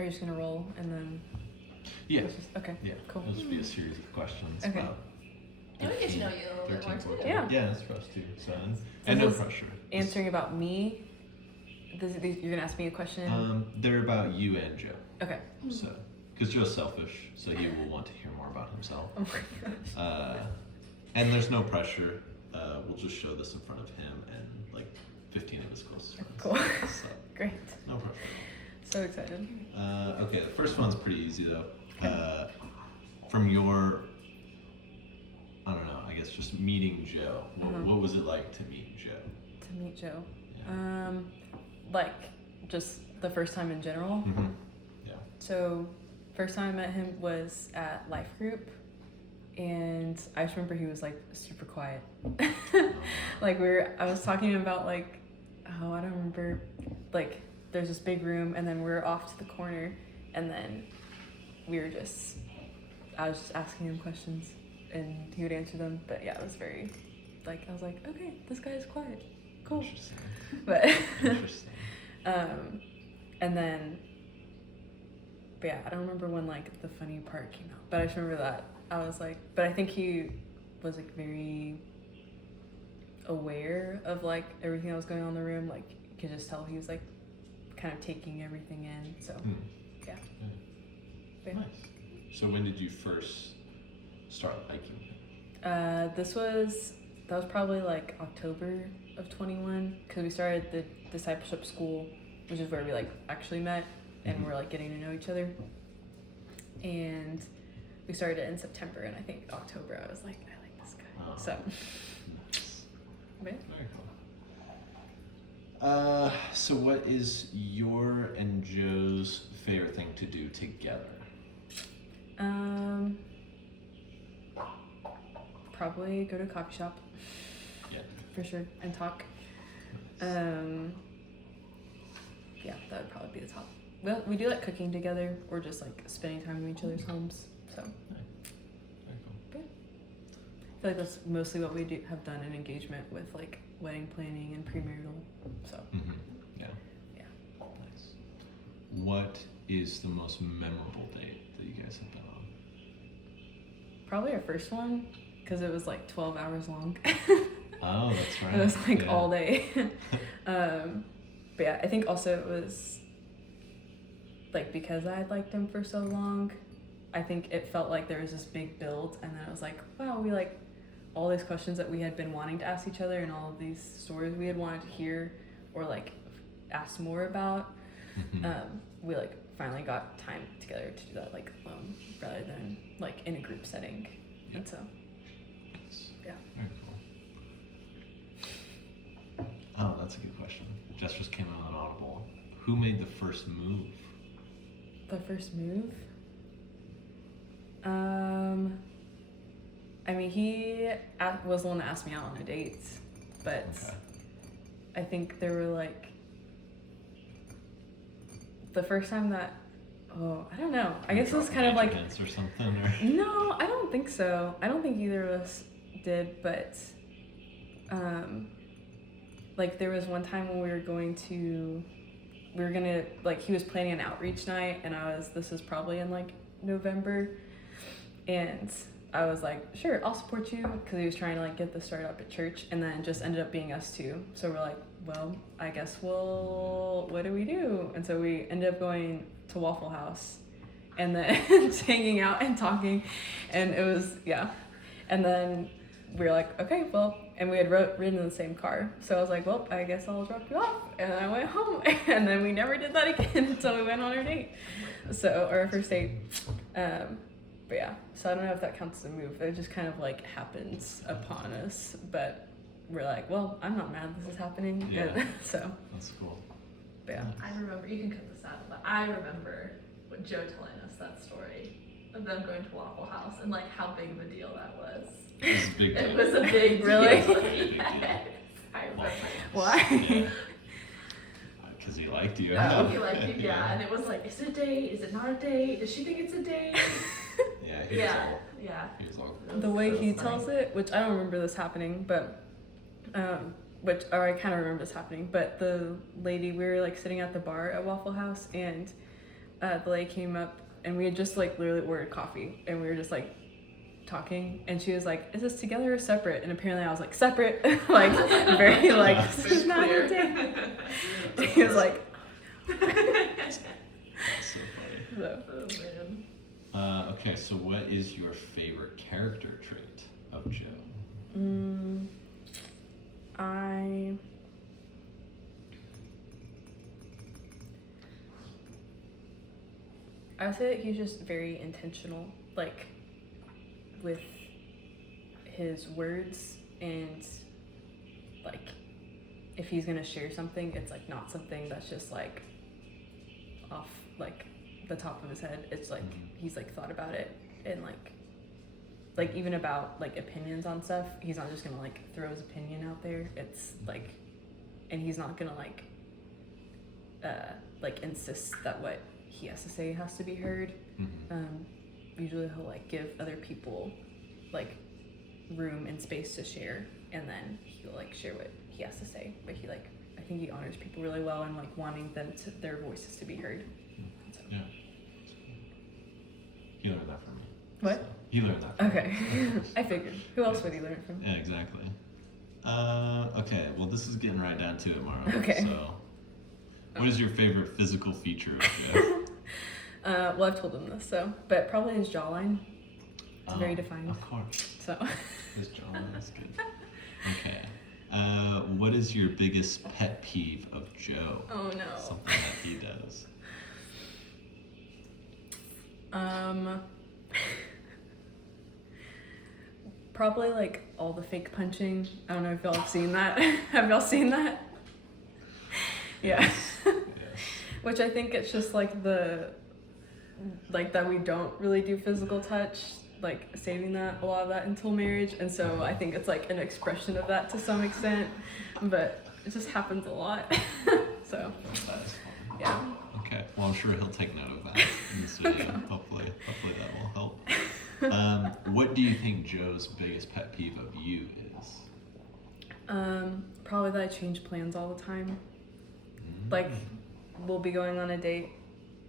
Are you just gonna roll and then? Yeah. Okay. Yeah. Cool. It'll just be a series of questions Okay. about. And we get to know you a little bit more, 13, too. 14. Yeah. Yeah, that's for us too. So, So and no this is pressure. Answering about me. You're gonna ask me a question. They're about you and Joe. Okay. So, because Joe's selfish, so he will want to hear more about himself. Oh my gosh. And there's no pressure. We'll just show this in front of him and like 15 of his closest friends. Cool. So, Great. no pressure. So excited. Okay, the first one's pretty easy though. From your, I don't know, I guess just meeting Joe. What was it like to meet Joe? To meet Joe. Yeah. Like just the first time in general. Mm-hmm. Yeah. So, first time I met him was at Life Group, and I just remember he was like super quiet. Like I was talking about like, oh, I don't remember, like there's this big room, and then we're off to the corner, and then I was just asking him questions, and he would answer them. But yeah, it was very, like I was like, okay, this guy is quiet, cool. Interesting. But Interesting. and then, but yeah, I don't remember when like the funny part came out, but I just remember that I was like, but I think he was like very aware of like everything that was going on in the room. Like you could just tell he was like kind of taking everything in. So yeah. But, Nice. So when did you first start liking him? that was probably like October of 21, because we started the discipleship school, which is where we like actually met and we're like getting to know each other. And we started it in September, and I think October I was like, I like this guy. Oh. So Nice. but, Very cool. So what is your and Joe's favorite thing to do together? probably go to a coffee shop. Yeah. For sure, and talk. Nice. Yeah, that would probably be the top. Well, we do like cooking together, or just like spending time in each other's homes. So Very cool. I feel like that's mostly what we have done in engagement with like wedding planning and premarital. So Mm-hmm. Yeah. Yeah. Nice. What is the most memorable date that you guys have been on? probably our first one, because it was like 12 hours long. Oh, that's right. It was like Yeah. all day. But yeah, I think also it was like because I had liked him for so long, I think it felt like there was this big build, and then I was like, wow, we like all these questions that we had been wanting to ask each other, and all of these stories we had wanted to hear or like ask more about. Mm-hmm. We like finally got time together to do that like alone rather than like in a group setting. Yeah. And so yeah. Very cool. Oh, that's a good question. Jess just came out on Audible. Who made the first move? The first move? I mean, he was the one that asked me out on a date, but Okay. I think there were like the first time that, I don't know. I guess it was kind of like, Hints or something, or no, I don't think so. I don't think either of us did, but like there was one time when we were gonna, like he was planning an outreach night, and this was probably in like November, and I was like, sure, I'll support you, because he was trying to like get this started up at church, and then it just ended up being us two. So we're like, well, I guess what do we do? And so we ended up going to Waffle House, and then just hanging out and talking, and it was, yeah. And then we were like, okay, well, and we had ridden in the same car. So I was like, well, I guess I'll drop you off. And then I went home, and then we never did that again until we went on our date. So, our first date. But yeah, so I don't know if that counts as a move. It just kind of like happens upon us, but we're like, well, I'm not mad this is happening. Yeah. So, that's cool. but yeah. I remember, you can cut this out, but I remember when Joe telling us that story of them going to Waffle House and like how big of a deal that was. It was a big It deal. was a big deal. Really? Yes. I remember. Why? Because he liked you. Oh, he liked you, yeah. And it was like, is it a date? Is it not a date? Does she think it's a date? Yeah, he was Yeah, all. yeah. He was all. The way he funny. tells it, which I don't remember this happening, but or I kind of remember this happening, but the lady, we were like sitting at the bar at Waffle House, and the lady came up and we had just like literally ordered coffee and we were just like talking and she was like, is this together or separate? And apparently I was like, separate. Like very like, this is not a date. He was like, That's so funny. so. Oh man. Okay, so what is your favorite character trait of Joe? I would say that he's just very intentional, like with his words, and like if he's gonna share something, it's like not something that's just like off like the top of his head. It's like he's like thought about it, and like even about like opinions on stuff, he's not just gonna like throw his opinion out there. It's like, and he's not gonna like insist that what he has to say has to be heard. Usually he'll like give other people like room and space to share, and then he'll like share what he has to say. But he like, I think he honors people really well and like wanting them to their voices to be heard. So. Yeah. He learned that from me. What? So, he learned that from Okay. me. I figured. Who else would he learn it from? Yeah, exactly. Okay, well, this is getting right down to it, Mara. Okay. So, what is your favorite physical feature of Joe? Well, I've told him this, so, but probably his jawline. It's very defined. Of course. So. His jawline is good. Okay. What is your biggest pet peeve of Joe? Oh no. Something that he does. Probably like all the fake punching. I don't know if y'all have seen that. Have y'all seen that? Yeah. Yes. Which I think it's just like like that we don't really do physical touch, like saving that a lot of that until marriage, and so I think it's like an expression of that to some extent, but it just happens a lot. So That is funny. yeah. Okay. Well, I'm sure he'll take note of that in this video. Hopefully that will help. What do you think Joe's biggest pet peeve of you is? Probably that I change plans all the time. Like, we'll be going on a date,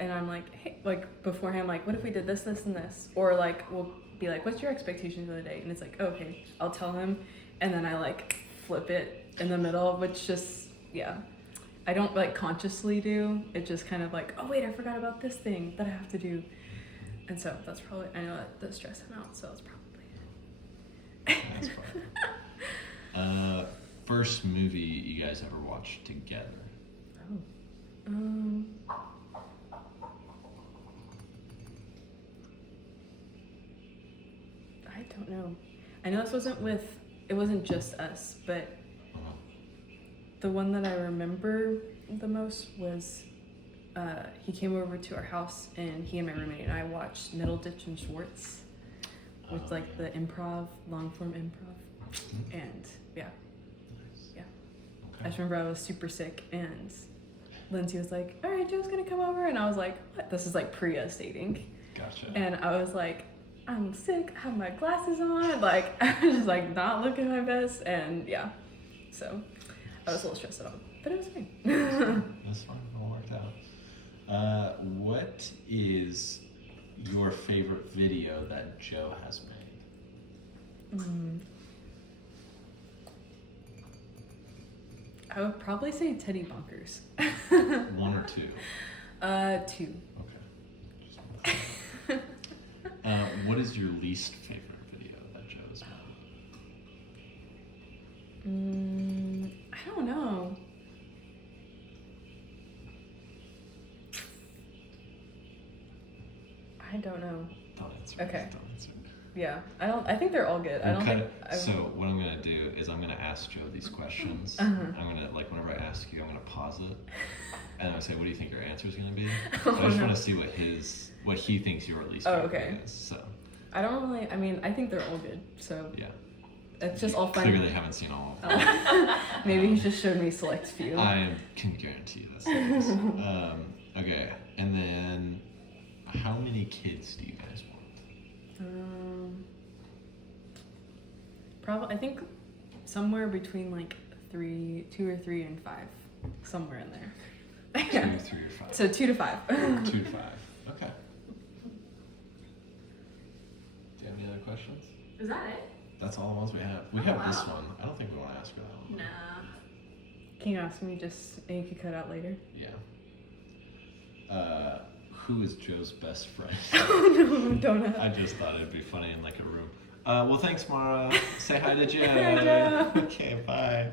and I'm like, hey, like beforehand, like, what if we did this, this, and this? Or like, we'll be like, what's your expectations of the date? And it's like, oh, okay, I'll tell him, and then I like flip it in the middle, which just, yeah, I don't like consciously do. It just kind of like, oh wait, I forgot about this thing that I have to do, and so that's probably, I know that does stress him out, so that's probably it. That's fine. First movie you guys ever watched together? I don't know. I know this it wasn't just us, but the one that I remember the most was he came over to our house and he and my roommate and I watched Middleditch and Schwartz, which is like the improv, long form improv. And yeah. Okay. I just remember I was super sick and Lindsay was like, all right, Joe's gonna come over. And I was like, what? This is like pre-us dating. Gotcha. And I was like, I'm sick, I have my glasses on. Like, I was just like not looking my best. And yeah, so I was a little stressed out, but it was fine. That's fine. It all worked out. What is your favorite video that Joe has made? I would probably say Teddy Bunkers. One or two? 2. Okay. What is your least favorite video that Joe has made? I don't know. I don't know. Don't answer. Okay. Don't answer. Yeah, I think they're all good. I don't think. So what I'm gonna do is I'm gonna ask Joe these questions. Uh-huh. I'm gonna whenever I ask you, I'm gonna pause it, and I'm gonna say, "What do you think your answer is gonna be?" Oh, So I just no. want to see what he thinks your least Oh, favorite okay. video is. So I don't really. I mean, I think they're all good. So yeah, it's just all fun. clearly haven't seen all of them. Oh. Maybe he just showed me select few. I can guarantee that's the case. Okay, and then how many kids do you guys want? Probably. I think somewhere between like 2 or 3 and 5, somewhere in there. 2, 3, or 5. So 2 to 5. 2 to 5. questions? Is that it? That's all the ones we have. We Oh, have this wow. one. I don't think we want to ask her that one. Nah. Can you ask me just, and you can cut out later? Yeah. Who is Joe's best friend? Oh no, don't ask. I just thought it'd be funny in like a room. Well, thanks, Mara. Say hi to Joe. Hi, Joe. Okay, bye.